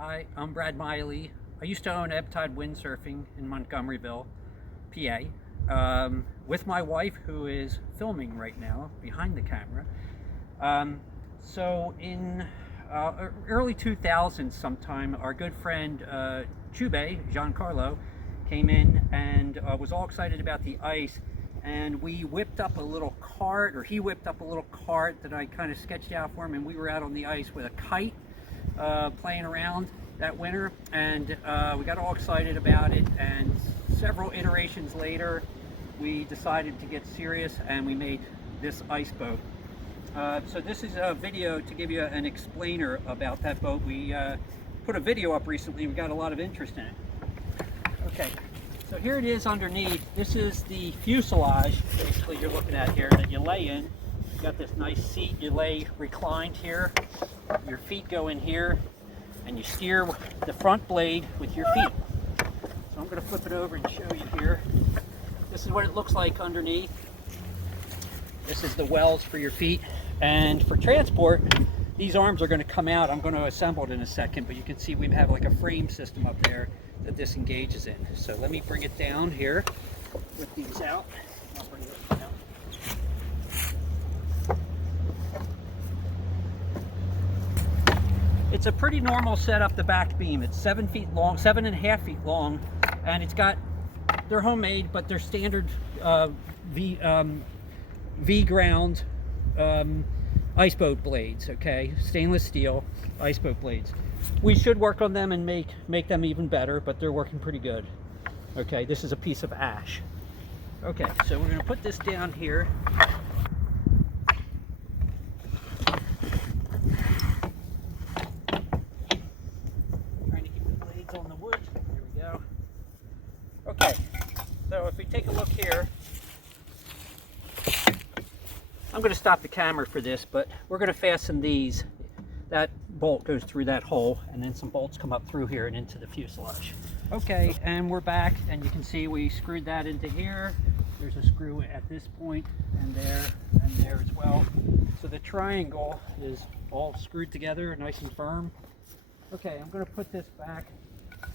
Hi, I'm Brad Miley. I used to own ebb tide windsurfing in Montgomeryville, PA, with my wife, who is filming right now behind the camera. So in early 2000s sometime, our good friend Ciube, Giancarlo, came in and was all excited about the ice, and we whipped up a little cart, or he whipped up a little cart that I kind of sketched out for him, and we were out on the ice with a kite playing around that winter, and we got all excited about it, and several iterations later we decided to get serious and we made this ice boat. So this is a video to give you an explainer about that boat. We put a video up recently, we got a lot of interest in it. Okay, so here it is underneath. This is the fuselage, basically, you're looking at here, that you lay in. You got this nice seat, you lay reclined here, your feet go in here, and you steer the front blade with your feet. So I'm going to flip it over and show you here. This is what it looks like underneath. This is the wells for your feet, and for transport, these arms are going to come out. I'm going to assemble it in a second, but you can see we have like a frame system up there that this engages in. So let me bring it down here with these out. I'll bring this down. It's a pretty normal setup, the back beam. It's 7 feet long, 7.5 feet long, and it's got, they're homemade, but they're standard V ground ice boat blades, okay? Stainless steel ice boat blades. We should work on them and make them even better, but they're working pretty good. Okay, this is a piece of ash. Okay, so we're gonna put this down here. Trying to keep the blades on the wood. Here we go. Okay, so if we take a look here, I'm going to stop the camera for this, but we're going to fasten these. That bolt goes through that hole, and then some bolts come up through here and into the fuselage. Okay, and we're back, and you can see we screwed that into here. There's a screw at this point, and there as well. So the triangle is all screwed together, nice and firm. Okay, I'm going to put this back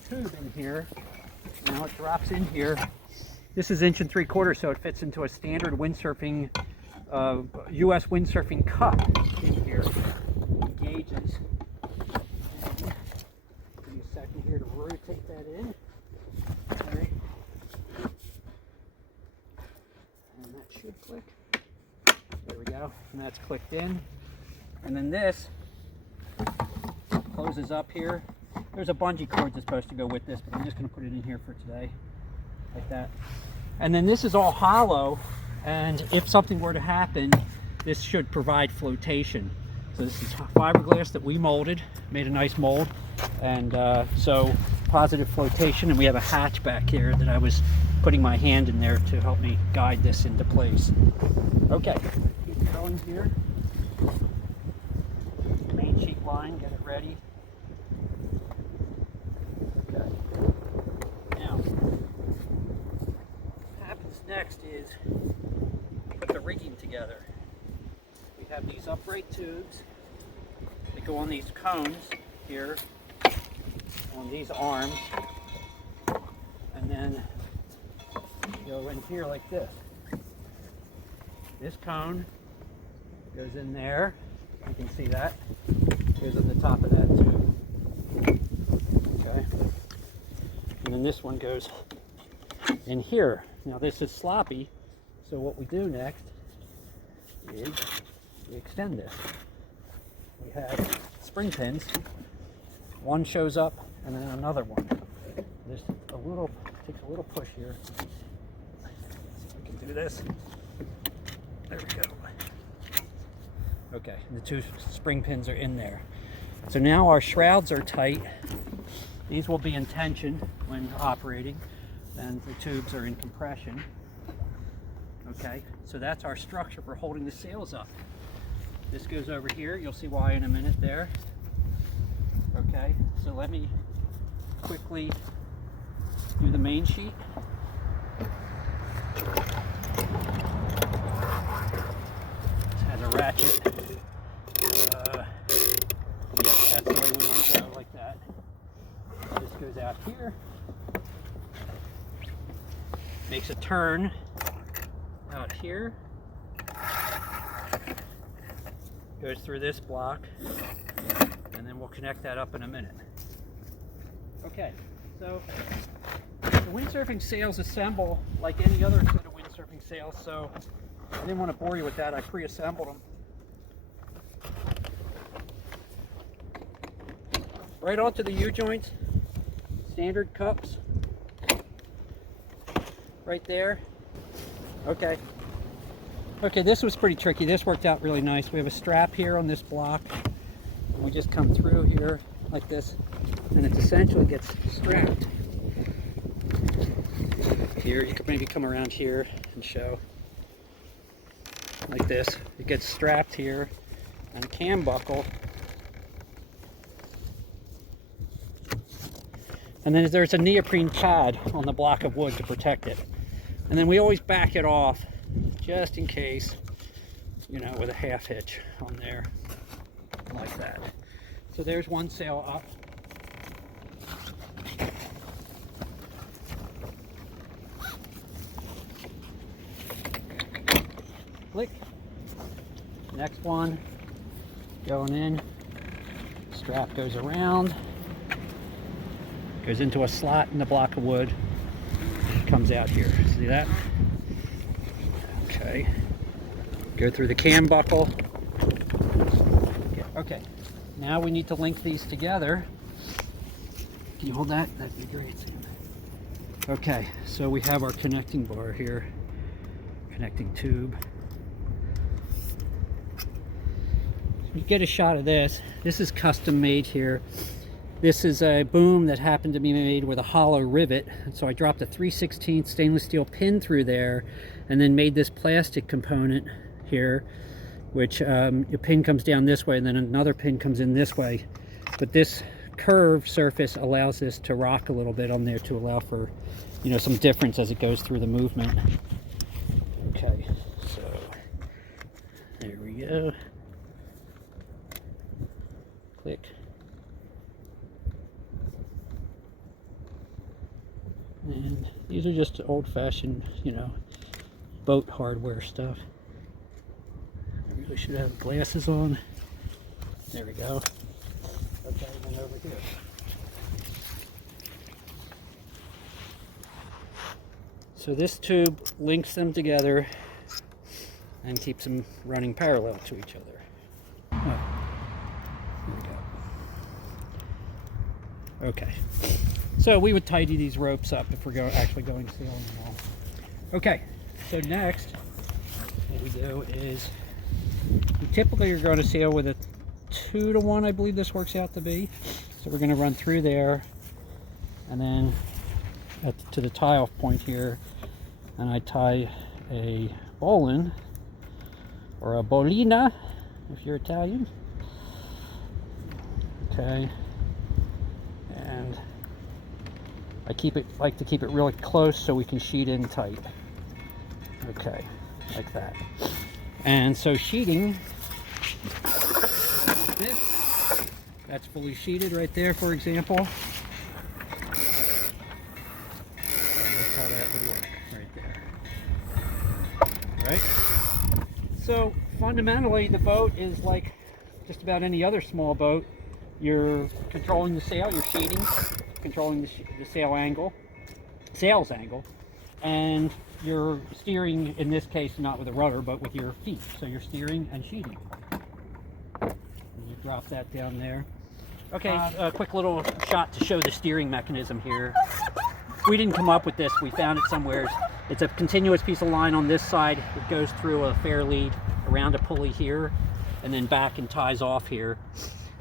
tube in here. Now it drops in here. This is 1 3/4, so it fits into a standard windsurfing U.S. windsurfing cup in here. Engages. And give me a second here to rotate that in. Okay. And that should click. There we go. And that's clicked in. And then this closes up here. There's a bungee cord that's supposed to go with this, but I'm just going to put it in here for today, like that. And then this is all hollow. And if something were to happen, this should provide flotation. So this is fiberglass that we molded, made a nice mold, and so positive flotation. And we have a hatch back here that I was putting my hand in there to help me guide this into place. Okay, keep going here. Main sheet line, get it ready. Okay. Now, what happens next is put the rigging together. We have these upright tubes that go on these cones here, on these arms, and then go in here like this. This cone goes in there, you can see that, goes on the top of that tube. Okay, and then this one goes in here. Now this is sloppy, so what we do next is we extend this. We have spring pins. One shows up and then another one. This takes a little push here. Let's see if we can do this. There we go. Okay, and the 2 spring pins are in there. So now our shrouds are tight. These will be in tension when operating, and the tubes are in compression. Okay, so that's our structure for holding the sails up. This goes over here. You'll see why in a minute there. Okay, so let me quickly do the main sheet. This has a ratchet. Yeah, that's the way we want to go, like that. goes out here, makes a turn out here, goes through this block, and then we'll connect that up in a minute. Okay, so the windsurfing sails assemble like any other set of windsurfing sails, so I didn't want to bore you with that. I pre-assembled them. Right onto the U-joints, standard cups, right there. Okay. Okay, this was pretty tricky. This worked out really nice. We have a strap here on this block. We just come through here like this, and it essentially gets strapped. Here, you could maybe come around here and show. Like this. It gets strapped here, and a cam buckle. And then there's a neoprene pad on the block of wood to protect it. And then we always back it off, just in case, you know, with a half hitch on there, like that. So there's one sail up. Click. Next one, going in, strap goes around. Goes into a slot in the block of wood, comes out here. See that? Okay. Go through the cam buckle. Okay. Now we need to link these together. Can you hold that? That'd be great. Okay, so we have our connecting bar here, connecting tube. You get a shot of this. This is custom made here. This is a boom that happened to be made with a hollow rivet. So I dropped a 3/16 stainless steel pin through there and then made this plastic component here, which a pin comes down this way and then another pin comes in this way. But this curved surface allows this to rock a little bit on there to allow for, you know, some difference as it goes through the movement. Okay, so there we go. Click. And these are just old-fashioned, you know, boat hardware stuff. I really should have glasses on. There we go. Okay, and then over here. So this tube links them together and keeps them running parallel to each other. Oh, here we go. Okay. So we would tidy these ropes up if we're actually going sailing and all. Okay, so next what we do is we typically are going to sail with a 2-to-1, I believe this works out to be. So we're going to run through there and then to the tie-off point here, and I tie a bowline or a bolina if you're Italian. Okay, and I like to keep it really close so we can sheet in tight. Okay, like that. And so sheeting, like this, that's fully sheeted right there, for example. That's how that would work right there. Right? So fundamentally, the boat is like just about any other small boat. You're controlling the sail, you're sheeting, controlling the sails angle, and you're steering, in this case not with a rudder but with your feet, so you're steering and sheeting. And you drop that down there. Okay, a quick little shot to show the steering mechanism here. We didn't come up with this, we found it somewhere. It's a continuous piece of line on this side. It goes through a fair lead around a pulley here and then back and ties off here,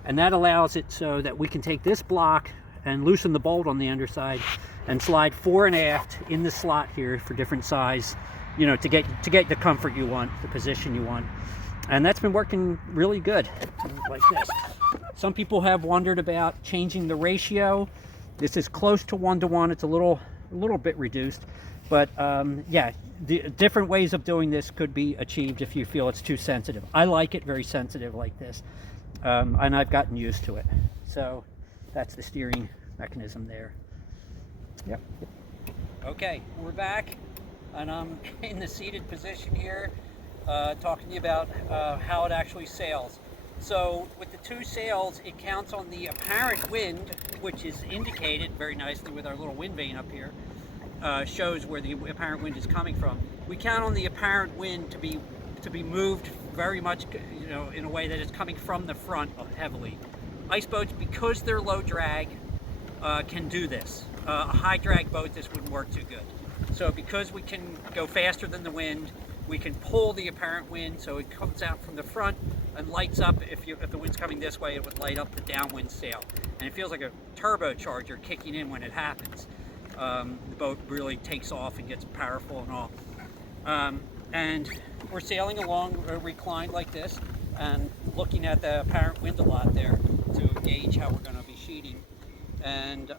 and that allows it so that we can take this block and loosen the bolt on the underside and slide fore and aft in the slot here for different size, you know, to get the comfort you want, the position you want. And that's been working really good, like this. Some people have wondered about changing the ratio. This is close to 1-to-1. It's a little bit reduced, but yeah, the different ways of doing this could be achieved if you feel it's too sensitive. I like it very sensitive like this, and I've gotten used to it. So that's the steering mechanism there. Yep. Okay, we're back, and I'm in the seated position here, talking to you about how it actually sails. So with the two sails, it counts on the apparent wind, which is indicated very nicely with our little wind vane up here. Shows where the apparent wind is coming from. We count on the apparent wind to be moved very much, in a way that it's coming from the front heavily. Ice boats, because they're low drag, can do this. A high drag boat, this wouldn't work too good. So because we can go faster than the wind, we can pull the apparent wind so it comes out from the front and lights up. If the wind's coming this way, it would light up the downwind sail. And it feels like a turbocharger kicking in when it happens. The boat really takes off and gets powerful and all. And we're sailing along reclined like this and looking at the apparent wind a lot there to gauge how we're going to be sheeting. And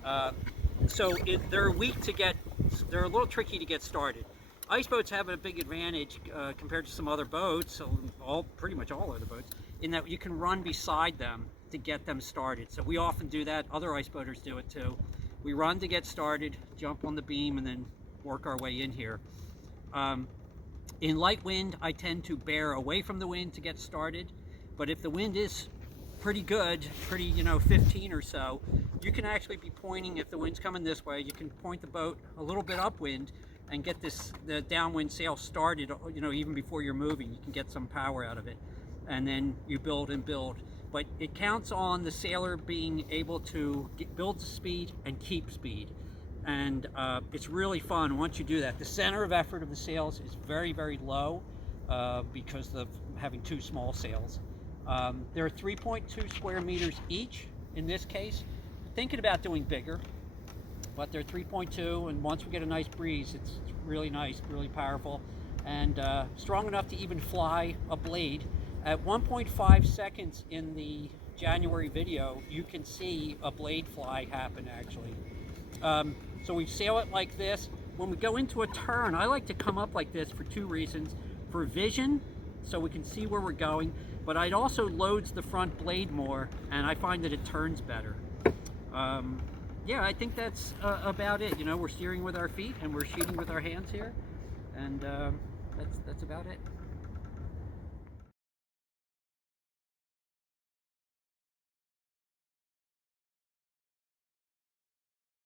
so they're a little tricky to get started. Ice boats have a big advantage compared to some other boats, pretty much all other boats, in that you can run beside them to get them started. So we often do that. Other ice boaters do it too. We run to get started, jump on the beam, and then work our way in here. In light wind, I tend to bear away from the wind to get started. But if the wind is pretty good, 15 or so, you can actually be pointing, if the wind's coming this way, you can point the boat a little bit upwind and get the downwind sail started, even before you're moving. You can get some power out of it. And then you build and build. But it counts on the sailor being able to build speed and keep speed. And it's really fun once you do that. The center of effort of the sails is very, very low because of having two small sails. They're 3.2 square meters each in this case. Thinking about doing bigger, but they're 3.2, and once we get a nice breeze, it's really nice, really powerful, and strong enough to even fly a blade. At 1.5 seconds in the January video, you can see a blade fly happen actually. So we sail it like this. When we go into a turn, I like to come up like this for two reasons. For vision, so we can see where we're going, but it also loads the front blade more, and I find that it turns better. Yeah, I think that's about it. We're steering with our feet and we're sheeting with our hands here, and that's about it.